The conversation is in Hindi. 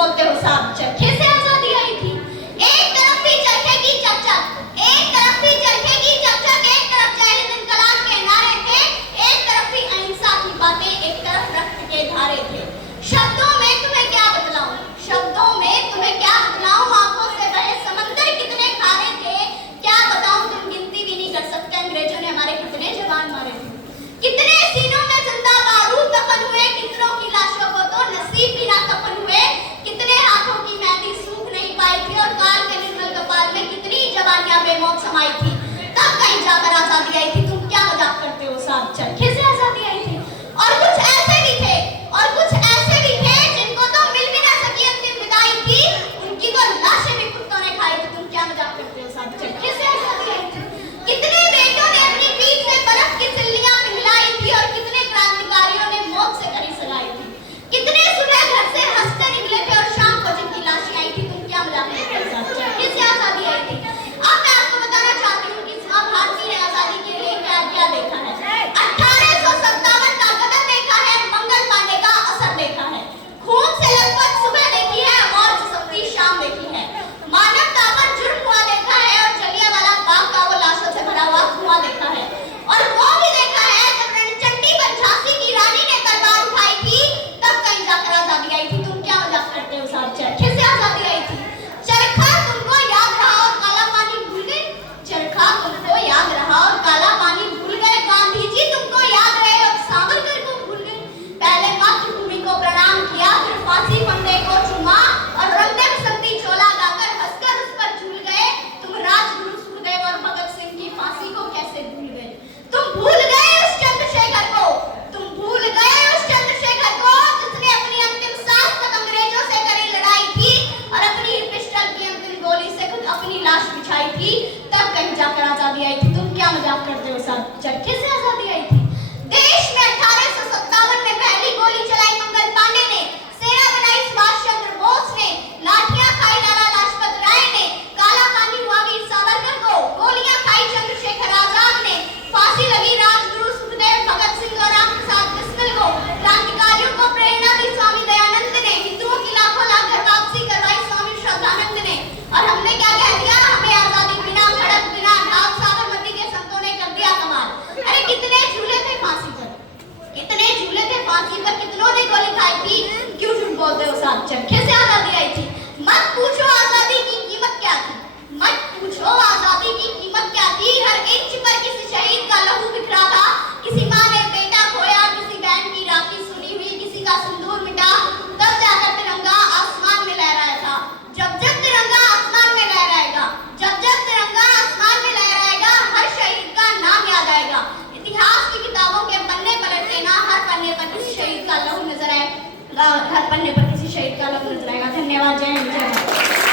बोलते हो साहब? चरखे से आजादी आई थी। एक तरफ भी चरखे की चकचक, एक तरफ भी चरखे की चकचक, एक तरफ जाहिद इनकलाब के नारे थे, एक तरफ भी अहिंसा की बातें, एक तरफ रक्त के धारे थे। शब्दों में तुम्हें क्या बतलाऊं, शब्दों में तुम्हें क्या बतलाऊं, आंखों से बहे समंदर कितने खारे थे, क्या बताऊं तुम गिनती भी नहीं कर सकते अंग्रेजों ने हमारे कितने जवान मारे थे। कितने सीनों में जिंदा बारूद दफन हुए, कितनों की लाशों को तो नसीब भी ना कफन हुए, कितने हाथों की मेहंदी सूख नहीं पाई थी और काल के निर्मल कपाल में कितनी जवानियां बेमौत समाई थी, तब कहीं जाकर आजादी आई थी। तुम क्या मजाक करते हो साहब? चरखे से आजादी आई थी। और कुछ ऐसे भी थे, और कुछ ऐसे भी थे जिनको तो मिल भी ना सकी अंतिम विदाई थी, उनकी तो लाशें भी कुत्तों ने खाई थी। तुम क्या मजाक करते हो साहब? चरखे से आजादी आई थी। कितने बेटों ने अपनी पीठ से बर्फ की सिल्लियां पिघलाई थी और कितने क्रांतिकारियों ने मौत से करी सगाई थी। कितने सुबह घर से हंसते निकले थे और शाम को जिनकी लाशें आई थी। तुम क्या मजाक करते हो साहब? चरखे से आजादी आई थी। अब मैं आपको बताना चाहती हूँ कि मां भारती ने आजादी के लिए क्या क्या देखा है। 1857 का गदर देखा है, मंगल पांडे का असर देखा है, खून से लथपथ सुबह देखी है और सस्ती शाम देखी है, मानवता पर जुर्म हुआ देखा है और जलियांवाला बाग का वो लाशों से भरा हुआ धुआं देखा है। और वो भी देखा है जब रणचंडी पर झांसी की रानी ने तलवार उठाई थी, तब कहीं जाकर आजादी आई थी। तुम क्या मजाक करते हो साहब? चरखे से आजादी आई थी। चरखा तुमको याद रहा और काला पानी भूल गए, चरखा तुमको याद रहा और काला पानी भूल गए, गांधी जी तुमको याद रहे और सावरकर को भूल गए। पहले मातृभूमि को प्रणाम किया, फिर फांसी फंदे को चूमा और रंग दे बसंती चोला गाकर हंसकर उस पर झूल गए। तुम राजगुरु सुखदेव और भगत सिंह की फांसी को कैसे भूल गए? तुम भूल गए उस चंद्रशेखर को, तुम भूल गए उस चंद्रशेखर को जिसने अपनी अंतिम सांस तक अंग्रेजों से करी लड़ाई थी और अपनी पिस्टल की अंतिम गोली से खुद अपनी लाश बिछाई थी, तब कहीं जाकर आजादी आई थी। तुम क्या मजाक करते हो साहब? चरखे से आजादी आई थी। देश में 1857 में पहली गोली चलाई मंगल पांडे ने, सेना बनाई सुभाष चंद्र बोस ने, लाठियां खाई लाला लाजपत राय ने, काला पानी हुआ वीर सावरकर को, गोलियां खाई चंद्रशेखर आजाद ने, फांसी लगी राजगुरु सुखदेव भगत सिंह और राम प्रसाद बिस्मिल को, क्रांतिकारियों को प्रेरणा दी स्वामी दयानंद ने, हिंदुओं की लाखों लाख घर वापसी करवाई स्वामी श्रद्धानंद ने। और हमने क्या कह दिया? हमें आजादी बिना खड़क बिना ढाक साबरमती के संतों ने कर दिया कमाल। अरे कितने झूले थे फांसी पर, कितने झूले थे फांसी पर, कितनों ने गोली खाई थी। क्यों झूठ बोलते हो साहब? चरखे से आजादी आई थी। मत पूछो आजादी की कीमत क्या थी, मत पूछो आजादी की कीमत क्या थी। हर इंच पर किसी शहीद का लहू बिखरा था, किसी माँ ने बेटा खोया, किसी बहन की राखी सुनी हुई, किसी का सिंदूर मिटा, तब जाकर तिरंगा आसमान में लहराया था। जब जब तिरंगा आसमान में लहराएगा, जब जब तिरंगा आसमान में लहराएगा, हर शहीद का नाम याद आएगा। इतिहास की किताबों के पन्ने पलटते ना, हर पन्ने पर किसी शहीद का लहू नजर आएगा, हर पन्ने पर किसी शहीद का लहू नजर आएगा। धन्यवाद। जय हिंद, जय भारत।